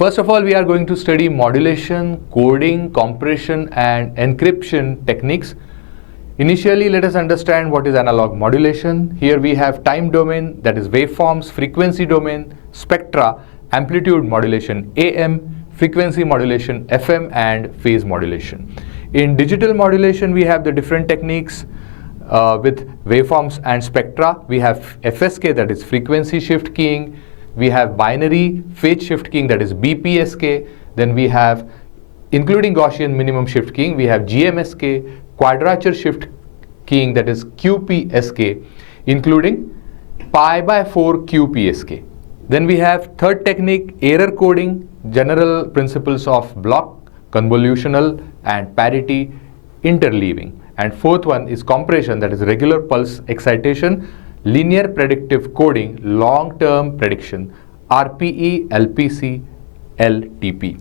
First of all, we are going to study modulation, coding, compression and encryption techniques. Initially, let us understand what is analog modulation. Here we have time domain, that is waveforms, frequency domain, spectra, amplitude modulation AM, frequency modulation FM and phase modulation. In digital modulation, we have the different techniques with waveforms and spectra. We have FSK, that is frequency shift keying. We have binary phase shift keying, that is BPSK. Then we have, including Gaussian minimum shift keying, we have GMSK, quadrature shift keying, that is QPSK, including pi by 4 QPSK. Then we have third technique, error coding, general principles of block, convolutional and parity interleaving. And fourth one is compression, that is regular pulse excitation, linear predictive coding, long-term prediction, RPE, LPC, LTP.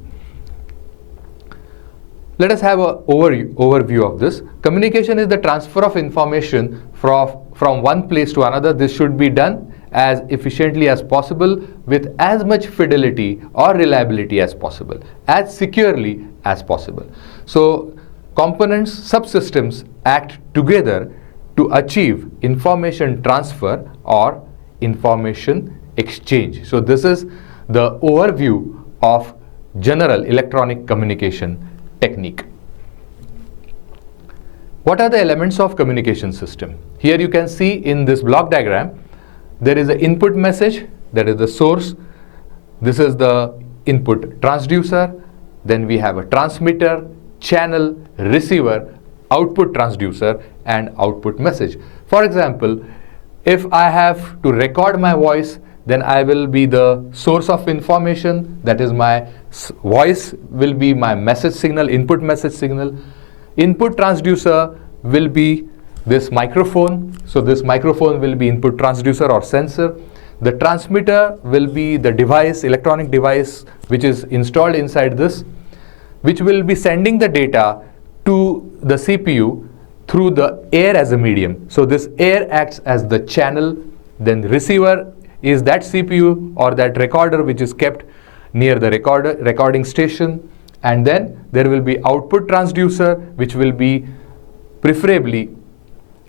Let us have an overview of this. Communication is the transfer of information from one place to another. This should be done as efficiently as possible with as much fidelity or reliability as possible, as securely as possible. So components, subsystems act together to achieve information transfer or information exchange. So this is the overview of general electronic communication technique. What are the elements of communication system? Here you can see in this block diagram, there is an input message, that is the source. This is the input transducer. Then we have a transmitter, channel, receiver, output transducer and output message. For example, if I have to record my voice, then I will be the source of information, that is my voice will be my message signal, input message signal. Input transducer will be this microphone. So this microphone will be input transducer or sensor. The transmitter will be the device, electronic device, which is installed inside this, which will be sending the data to the CPU through the air as a medium. So this air acts as the channel. Then the receiver is that CPU or that recorder which is kept near the recording station. And then there will be output transducer, which will be preferably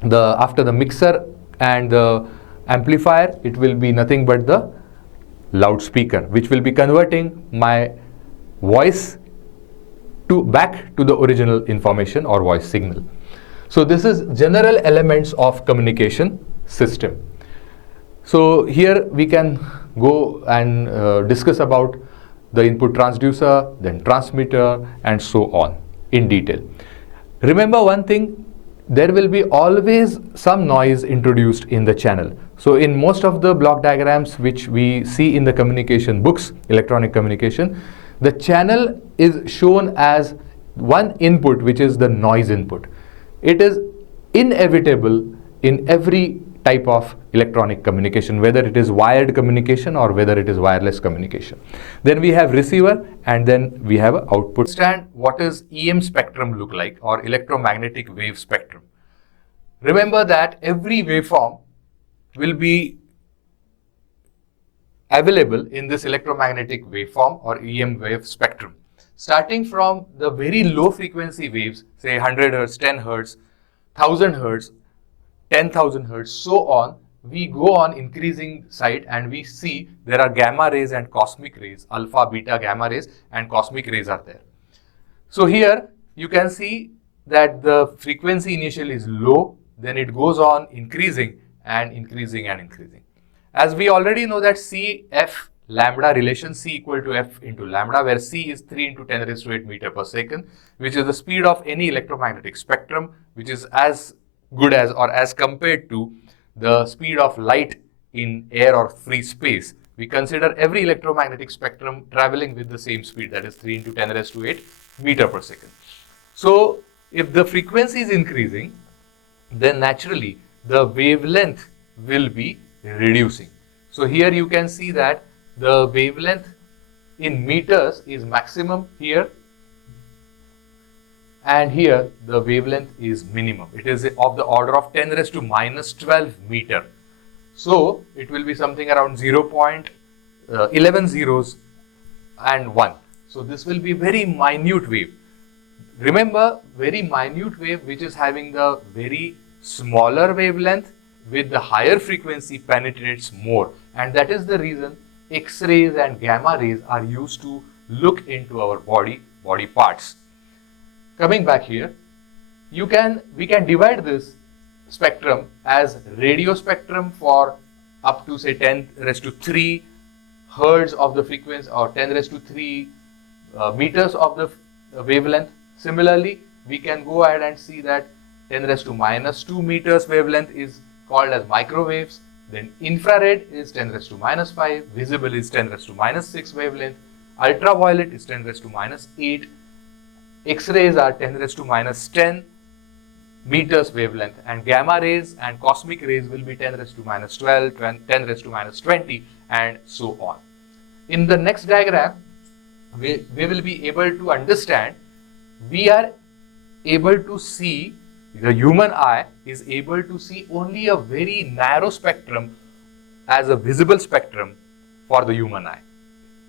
after the mixer and the amplifier, it will be nothing but the loudspeaker, which will be converting my voice back to the original information or voice signal. So this is general elements of communication system. So here we can go and discuss about the input transducer, then transmitter and so on in detail. Remember one thing, there will be always some noise introduced in the channel. So in most of the block diagrams which we see in the communication books, electronic communication, the channel is shown as one input, which is the noise input. It is inevitable in every type of electronic communication, whether it is wired communication or whether it is wireless communication. Then we have receiver and then we have output. Understand what does EM spectrum look like, or electromagnetic wave spectrum. Remember that every waveform will be available in this electromagnetic waveform or EM wave spectrum. Starting from the very low frequency waves, say 100 Hz, 10 Hz, 1000 Hz, 10,000 Hz, so on, we go on increasing side and we see there are gamma rays and cosmic rays, alpha, beta, gamma rays and cosmic rays are there. So here you can see that the frequency initially is low, then it goes on increasing and increasing and increasing. As we already know that CF lambda relation, C equal to F into lambda, where C is 3 into 10 raised to 8 meter per second, which is the speed of any electromagnetic spectrum, which is as good as or as compared to the speed of light in air or free space. We consider every electromagnetic spectrum traveling with the same speed, that is 3 into 10 raised to 8 meter per second. So if the frequency is increasing, then naturally the wavelength will be reducing. So here you can see that the wavelength in meters is maximum here, and here the wavelength is minimum. It is of the order of 10 raised to minus 12 meter. So it will be something around 0.11 zeros and 1. So this will be very minute wave. Remember, very minute wave which is having the very smaller wavelength with the higher frequency penetrates more, and that is the reason X-rays and gamma rays are used to look into our body parts. Coming back here, we can divide this spectrum as radio spectrum for up to say 10 raised to 3 hertz of the frequency or 10 raised to 3 meters of the wavelength. Similarly, we can go ahead and see that 10 raised to minus 2 meters wavelength is called as microwaves. Then infrared is 10 raised to minus 5, visible is 10 raised to minus 6 wavelength, ultraviolet is 10 raised to minus 8, X-rays are 10 raised to minus 10 meters wavelength, and gamma rays and cosmic rays will be 10 raised to minus 12, 10 raised to minus 20, and so on. In the next diagram, we will be able to understand, we are able to see, the human eye is able to see only a very narrow spectrum as a visible spectrum for the human eye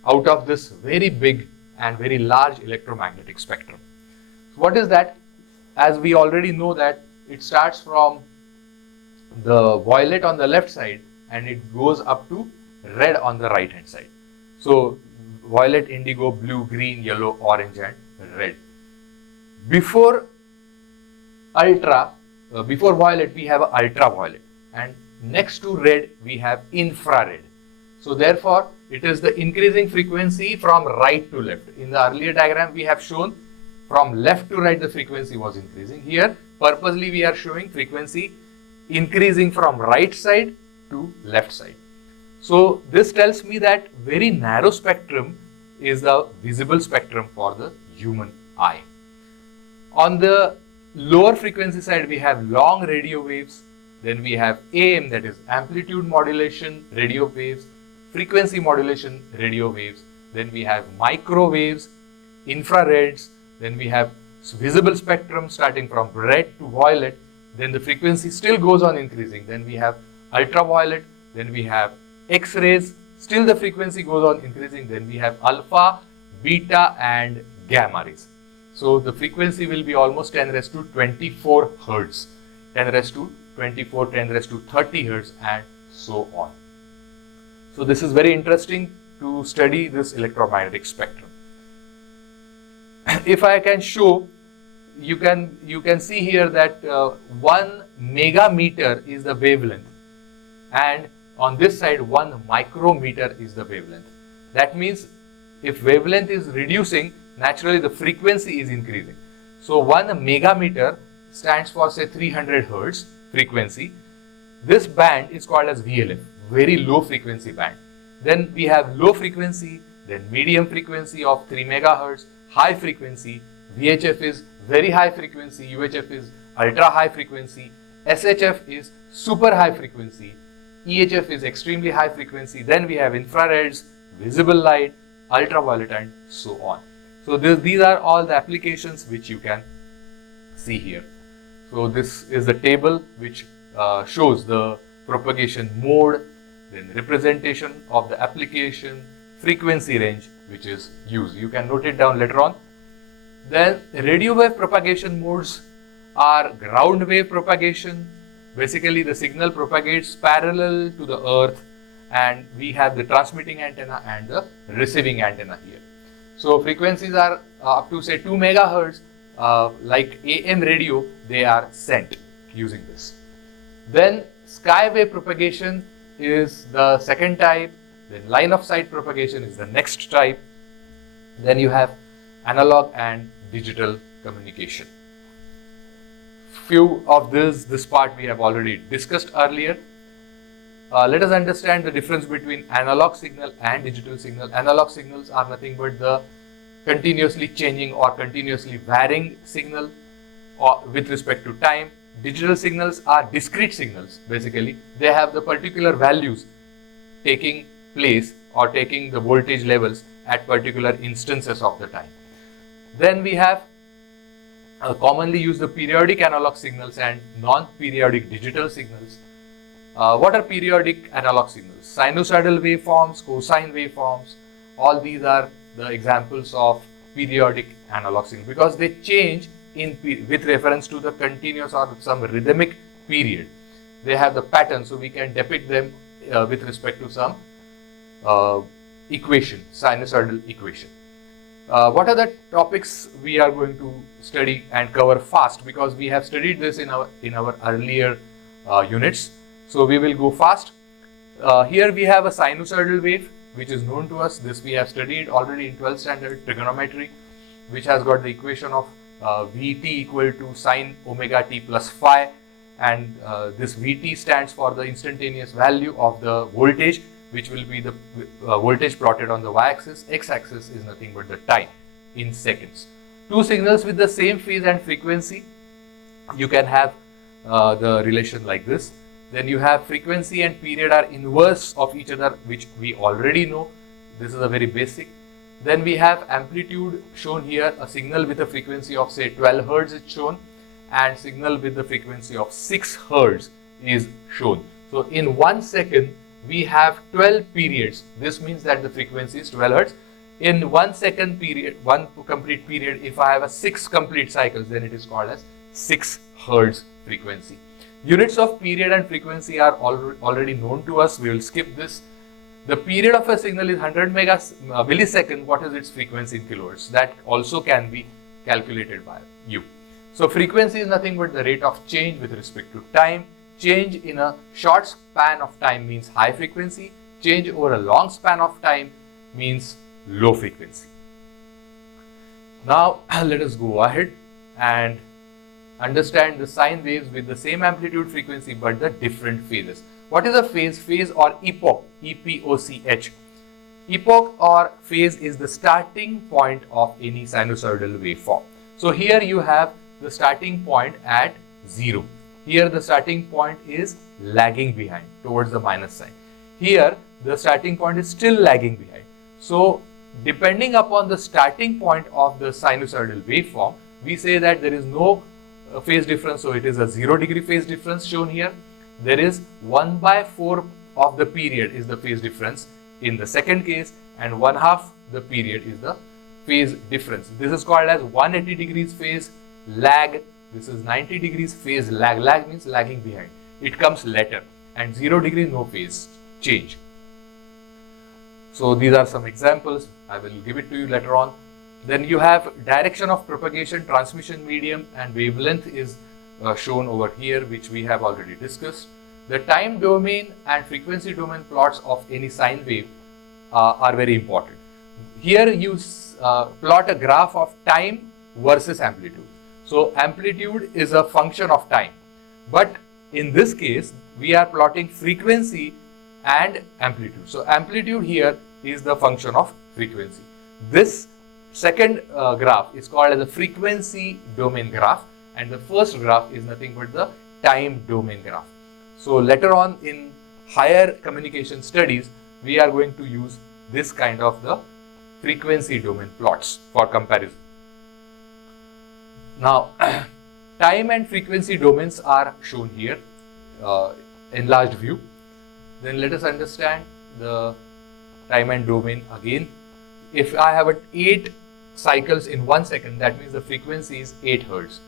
out of this very big and very large electromagnetic spectrum. So what is that? As we already know that it starts from the violet on the left side and it goes up to red on the right hand side. So violet, indigo, blue, green, yellow, orange and red. Before violet we have ultraviolet, and next to red we have infrared. So therefore it is the increasing frequency from right to left. In the earlier diagram we have shown from left to right the frequency was increasing. Here purposely we are showing frequency increasing from right side to left side. So this tells me that very narrow spectrum is the visible spectrum for the human eye. On the lower frequency side we have long radio waves, then we have AM, that is amplitude modulation radio waves, frequency modulation radio waves, then we have microwaves, infrareds, then we have visible spectrum starting from red to violet, then the frequency still goes on increasing, then we have ultraviolet, then we have X-rays, still the frequency goes on increasing, then we have alpha, beta and gamma rays. So the frequency will be almost 10 raised to 24 hertz, 10 raised to 24, 10 raised to 30 hertz and so on. So this is very interesting to study this electromagnetic spectrum. If I can show, you can see here that 1 megameter is the wavelength, and on this side 1 micrometer is the wavelength. That means if wavelength is reducing, naturally the frequency is increasing. So 1 megameter stands for say 300 hertz frequency. This band is called as VLF, very low frequency band. Then we have low frequency, then medium frequency of 3 megahertz, high frequency, VHF is very high frequency, UHF is ultra high frequency, SHF is super high frequency, EHF is extremely high frequency, then we have infrareds, visible light, ultraviolet and so on. So these are all the applications which you can see here. So this is the table which shows the propagation mode, then representation of the application, frequency range which is used. You can note it down later on. Then radio wave propagation modes are ground wave propagation. Basically the signal propagates parallel to the earth, and we have the transmitting antenna and the receiving antenna here. So frequencies are up to say 2 megahertz, like AM radio, they are sent using this. Then skywave propagation is the second type, then line of sight propagation is the next type. Then you have analog and digital communication. Few of this part we have already discussed earlier. Let us understand the difference between analog signal and digital signal. Analog signals are nothing but the continuously changing or continuously varying signal with respect to time. Digital signals are discrete signals. Basically, they have the particular values taking place or taking the voltage levels at particular instances of the time. Then we have commonly used the periodic analog signals and non-periodic digital signals. What are periodic analog signals? Sinusoidal waveforms, cosine waveforms, all these are the examples of periodic analog signal because they change with reference to the continuous or some rhythmic period. They have the pattern, so we can depict them with respect to some equation, sinusoidal equation. What are the topics we are going to study and cover fast, because we have studied this in our earlier units. So we will go fast. Here we have a sinusoidal wave which is known to us. This we have studied already in 12th standard trigonometry, which has got the equation of Vt equal to sine omega t plus phi, and this Vt stands for the instantaneous value of the voltage, which will be the voltage plotted on the y-axis. X-axis is nothing but the time in seconds. Two signals with the same phase and frequency, you can have the relation like this. Then you have frequency and period are inverse of each other, which we already know. This is a very basic. Then we have amplitude shown here. A signal with a frequency of say 12 Hertz is shown, and signal with the frequency of 6 Hertz is shown. So in 1 second we have 12 periods. This means that the frequency is 12 Hertz. In 1 second period, one complete period, if I have a 6 complete cycles, then it is called as 6 Hertz frequency. Units of period and frequency are already known to us. We will skip this. The period of a signal is 100 millisecond. What is its frequency in kilohertz? That also can be calculated by you. So frequency is nothing but the rate of change with respect to time. Change in a short span of time means high frequency. Change over a long span of time means low frequency. Now let us go ahead and understand the sine waves with the same amplitude frequency but the different phases. What is a phase? Phase or epoch, E-P-O-C-H. Epoch or phase is the starting point of any sinusoidal waveform. So here you have the starting point at 0. Here the starting point is lagging behind towards the minus sign. Here the starting point is still lagging behind. So depending upon the starting point of the sinusoidal waveform, we say that there is no phase difference, so it is a 0 degree phase difference shown here. There is 1/4 of the period is the phase difference in the second case, and 1/2 the period is the phase difference. This is called as 180 degrees phase lag. This is 90 degrees phase lag. Lag means lagging behind. It comes later, and 0 degree no phase change. So these are some examples. I will give it to you later on. Then you have direction of propagation, transmission medium, and wavelength is shown over here, which we have already discussed. The time domain and frequency domain plots of any sine wave are very important. Here you plot a graph of time versus amplitude. So amplitude is a function of time, but in this case we are plotting frequency and amplitude. So amplitude here is the function of frequency. This second graph is called as a frequency domain graph, and the first graph is nothing but the time domain graph. So later on in higher communication studies, we are going to use this kind of the frequency domain plots for comparison. Now time and frequency domains are shown here, enlarged view. Then let us understand the time and domain again. If I have 8 cycles in 1 second, that means the frequency is 8 Hertz.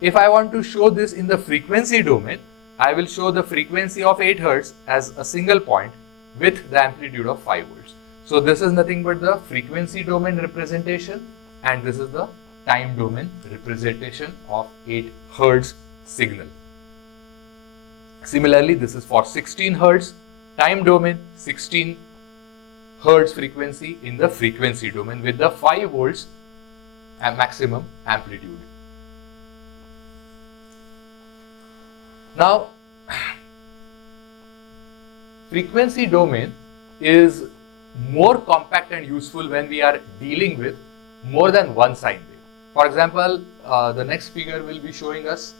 If I want to show this in the frequency domain, I will show the frequency of 8 Hertz as a single point with the amplitude of 5 volts. So this is nothing but the frequency domain representation, and this is the time domain representation of 8 Hertz signal. Similarly, this is for 16 Hertz, time domain, 16 Hertz frequency in the frequency domain with the 5 volts maximum amplitude. Now, frequency domain is more compact and useful when we are dealing with more than one sine wave. For example, the next figure will be showing us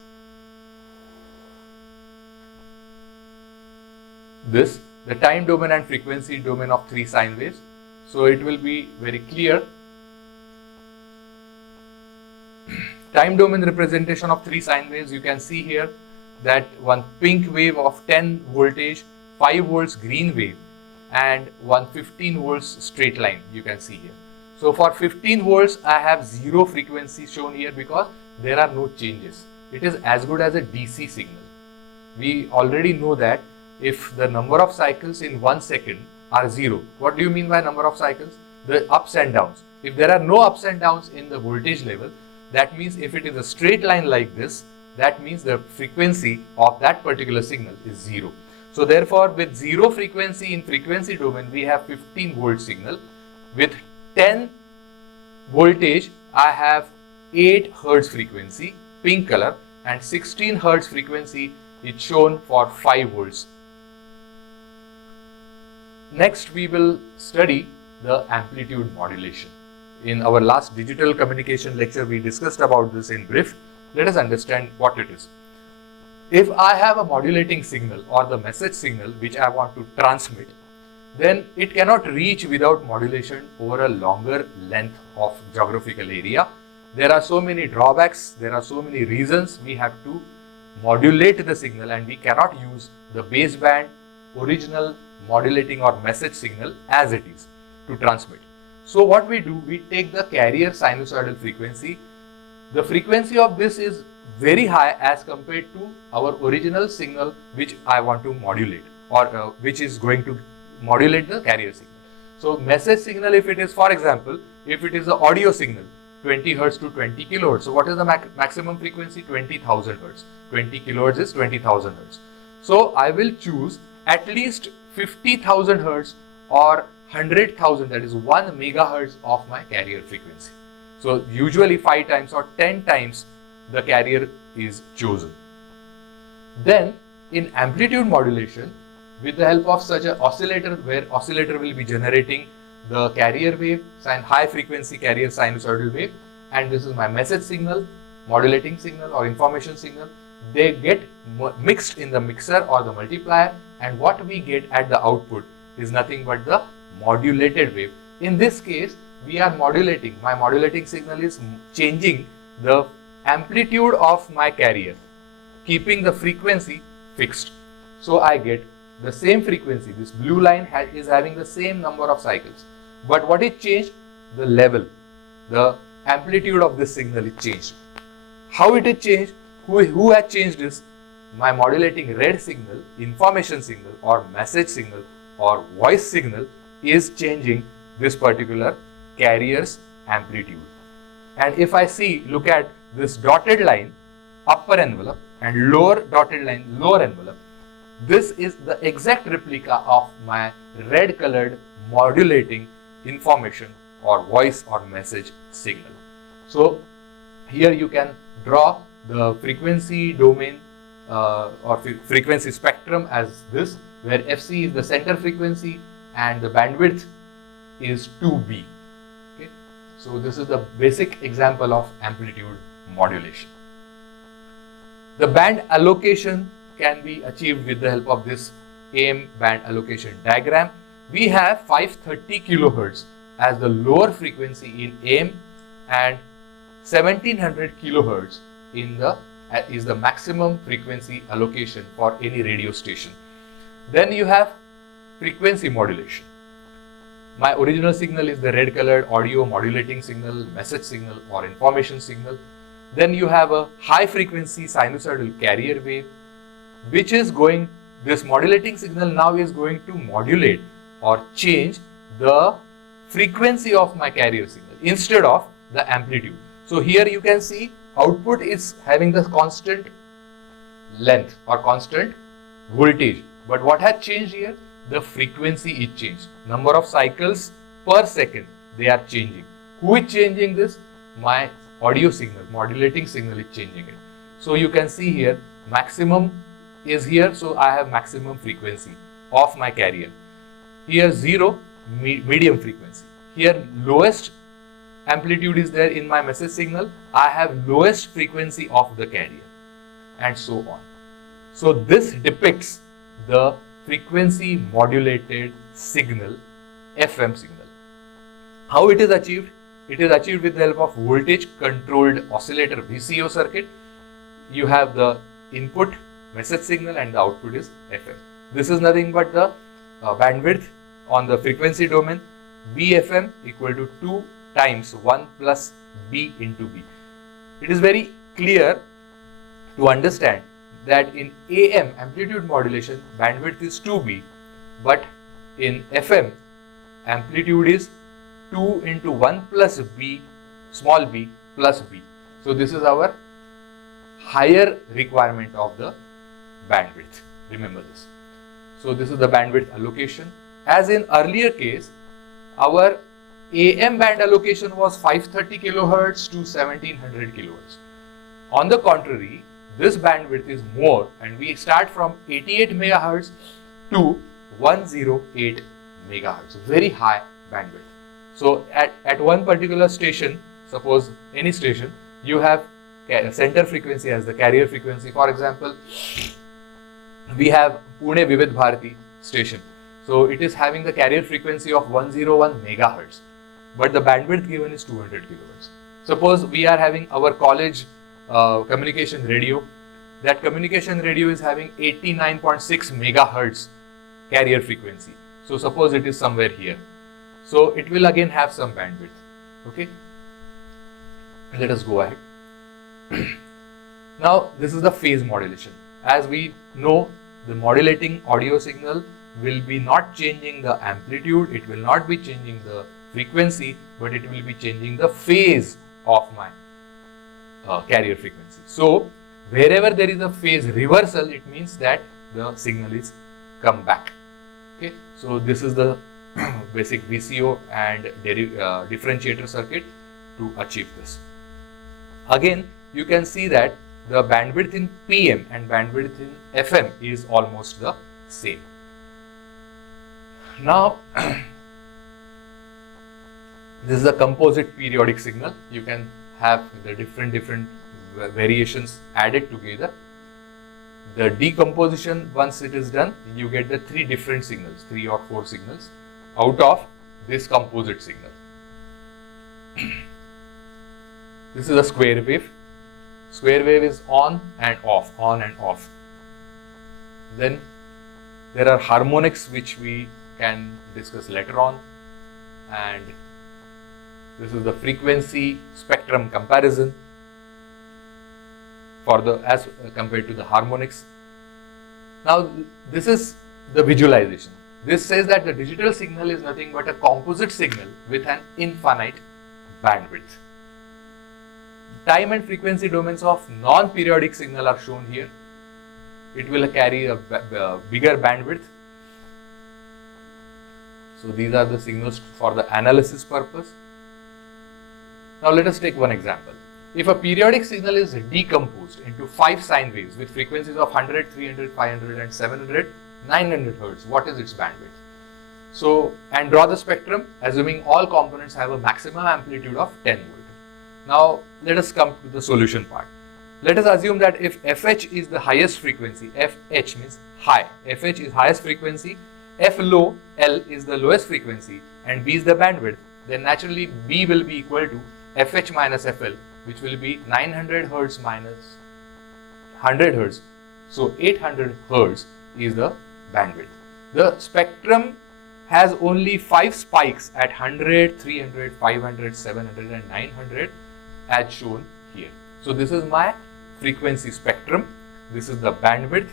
this, the time domain and frequency domain of 3 sine waves. So it will be very clear. Time domain representation of 3 sine waves, you can see here that one pink wave of 10 voltage, 5 volts green wave, and one 15 volts straight line you can see here. So for 15 volts, I have 0 frequency shown here because there are no changes. It is as good as a DC signal. We already know that if the number of cycles in 1 second are 0, what do you mean by number of cycles? The ups and downs. If there are no ups and downs in the voltage level, that means if it is a straight line like this, that means the frequency of that particular signal is 0. So therefore, with 0 frequency in frequency domain, we have 15 volt signal. With 10 voltage, I have 8 hertz frequency, pink color, and 16 hertz frequency is shown for 5 volts. Next, we will study the amplitude modulation. In our last digital communication lecture, we discussed about this in brief. Let us understand what it is. If I have a modulating signal or the message signal which I want to transmit, then it cannot reach without modulation over a longer length of geographical area. There are so many drawbacks, there are so many reasons we have to modulate the signal, and we cannot use the baseband original modulating or message signal as it is to transmit. So what we do, we take the carrier sinusoidal frequency. The frequency of this is very high as compared to our original signal which I want to modulate, or which is going to modulate the carrier signal. So message signal, if it is, for example, if it is the audio signal, 20 hertz to 20 kilohertz. So what is the maximum frequency? 20,000 hertz. 20 kilohertz is 20,000 hertz. So I will choose at least 50,000 hertz or 100,000, that is 1 megahertz of my carrier frequency. So usually 5 times or 10 times the carrier is chosen. Then in amplitude modulation, with the help of such an oscillator, where oscillator will be generating the carrier wave and high frequency carrier sinusoidal wave, and this is my message signal, modulating signal or information signal, they get mixed in the mixer or the multiplier, and what we get at the output is nothing but the modulated wave. In this case, we are modulating, my modulating signal is changing the amplitude of my carrier, keeping the frequency fixed. So I get the same frequency. This blue line is having the same number of cycles, but what is changed? The level, the amplitude of this signal is changed. How it is changed? Who has changed this? My modulating red signal, information signal or message signal or voice signal is changing this particular carrier's amplitude. And if I see, look at this dotted line, upper envelope, and lower dotted line, lower envelope, this is the exact replica of my red colored modulating information or voice or message signal. So here you can draw the frequency domain or frequency spectrum as this, where Fc is the center frequency and the bandwidth is 2B. Okay? So this is the basic example of amplitude modulation. The band allocation can be achieved with the help of this AM band allocation diagram. We have 530 kilohertz as the lower frequency in AM and 1700 kilohertz in the is the maximum frequency allocation for any radio station. Then you have frequency modulation. My original signal is the red colored audio modulating signal, message signal or information signal. Then you have a high frequency sinusoidal carrier wave, which is going, this modulating signal now is going to modulate or change the frequency of my carrier signal instead of the amplitude. So here you can see output is having the constant length or constant voltage. But what has changed here? The frequency is changed. Number of cycles per second, they are changing. Who is changing this? My audio signal, modulating signal is changing it. So you can see here, maximum is here. So I have maximum frequency of my carrier. Here 0, medium frequency. Here lowest amplitude is there in my message signal. I have lowest frequency of the carrier, and so on. So this depicts the frequency modulated signal, FM signal. How it is achieved? It is achieved with the help of voltage controlled oscillator VCO circuit. You have the input message signal and the output is FM. This is nothing but the bandwidth on the frequency domain. BFM equal to 2 times 1 plus B into B. It is very clear to understand that in AM amplitude modulation bandwidth is 2B, but in FM amplitude is 2 into 1 plus B, small b plus B. So this is our higher requirement of the bandwidth. Remember this. So this is the bandwidth allocation. As in earlier case, our AM band allocation was 530 kilohertz to 1700 kilohertz. On the contrary, this bandwidth is more, and we start from 88 megahertz to 108 megahertz. Very high bandwidth. So at one particular station, suppose any station, you have center frequency as the carrier frequency. For example, we have Pune Vivid Bharati station. So it is having the carrier frequency of 101 megahertz, but the bandwidth given is 200 kilohertz. Suppose we are having our college communication radio. That communication radio is having 89.6 megahertz carrier frequency. So suppose it is somewhere here. So it will again have some bandwidth. Okay. Let us go ahead. Now this is the phase modulation. As we know, the modulating audio signal will be not changing the amplitude, it will not be changing the frequency, but it will be changing the phase of my carrier frequency. So wherever there is a phase reversal, it means that the signal is come back. Okay, so this is the basic VCO and differentiator circuit to achieve this. Again, you can see that the bandwidth in PM and bandwidth in FM is almost the same. Now, this is a composite periodic signal. You can have the different variations added together. The decomposition, once it is done, you get the 3 different signals, 3 or 4 signals out of this composite signal. This is a square wave. Square wave is on and off, on and off. Then there are harmonics, which we can discuss later on, and this is the frequency spectrum comparison for the as compared to the harmonics. Now this is the visualization. This says that the digital signal is nothing but a composite signal with an infinite bandwidth. Time and frequency domains of non-periodic signal are shown here. It will carry a bigger bandwidth. So these are the signals for the analysis purpose. Now let us take one example. If a periodic signal is decomposed into 5 sine waves with frequencies of 100, 300, 500 and 700, 900 Hertz, what is its bandwidth? So, and draw the spectrum, assuming all components have a maximum amplitude of 10 volt. Now let us come to the solution part. Let us assume that if FH is the highest frequency, FH means high, FH is highest frequency, F low, L is the lowest frequency and B is the bandwidth, then naturally B will be equal to FH minus FL, which will be 900 Hertz minus 100 Hertz. So 800 Hertz is the bandwidth. The spectrum has only 5 spikes at 100, 300, 500, 700 and 900 as shown here. So this is my frequency spectrum. This is the bandwidth,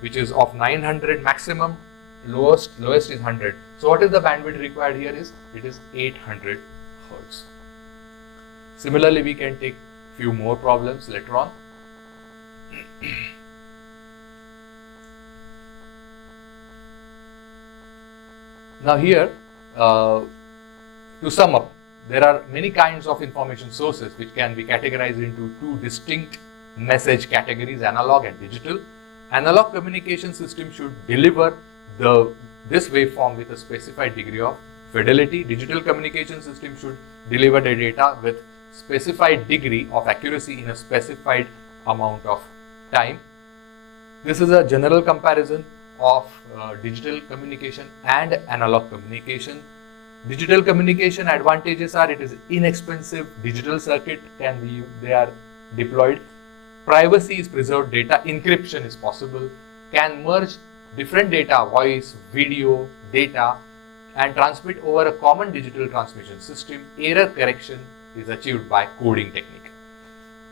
which is of 900 maximum, lowest is 100. So what is the bandwidth required here is, it is 800 Hertz. Similarly, we can take few more problems later on. Now here, to sum up, there are many kinds of information sources which can be categorized into 2 distinct message categories, analog and digital. Analog communication system should deliver this waveform with a specified degree of fidelity. Digital communication system should deliver the data with specified degree of accuracy in a specified amount of time. This is a general comparison of digital communication and analog communication. Digital communication advantages are, it is inexpensive, digital circuit they are deployed, privacy is preserved, data encryption is possible, can merge different data, voice, video, data, and transmit over a common digital transmission system, error correction is achieved by coding technique.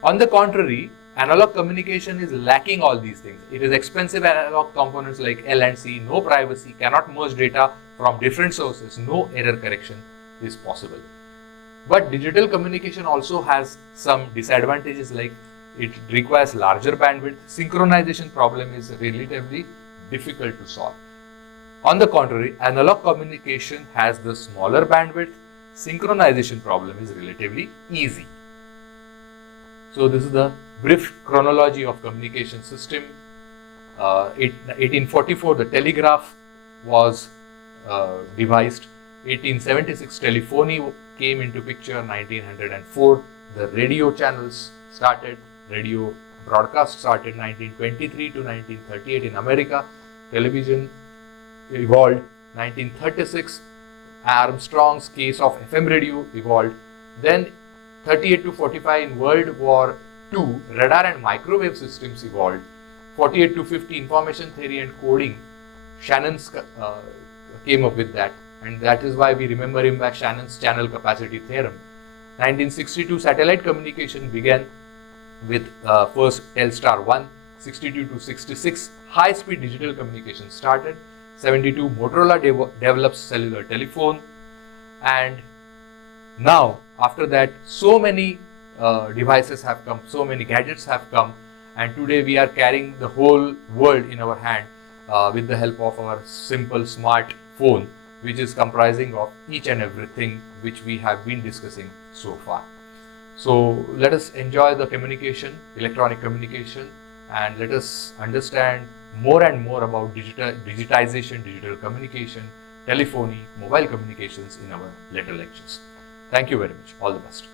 On the contrary, analog communication is lacking all these things. It is expensive analog components like L and C, no privacy, cannot merge data from different sources, no error correction is possible. But digital communication also has some disadvantages, like it requires larger bandwidth. Synchronization problem is relatively difficult to solve. On the contrary, analog communication has the smaller bandwidth. Synchronization problem is relatively easy. So this is the brief chronology of communication system. 1844, the telegraph was devised. 1876, telephony came into picture. 1904, the radio channels started. Radio broadcast started. 1923 to 1938 in America. Television evolved. 1936, Armstrong's case of FM radio evolved. Then 38 to 45 in World War II, radar and microwave systems evolved. 48 to 50, information theory and coding. Shannon's came up with that, and that is why we remember him by Shannon's channel capacity theorem. 1962, satellite communication began with first Telstar 1. 62 to 66, high-speed digital communication started. 72, Motorola develops cellular telephone, and now after that so many devices have come, so many gadgets have come, and today we are carrying the whole world in our hand with the help of our simple smart phone, which is comprising of each and everything which we have been discussing so far. So let us enjoy the communication, electronic communication, and let us understand more and more about digitization, digital communication, telephony, mobile communications in our later lectures. Thank you very much. All the best.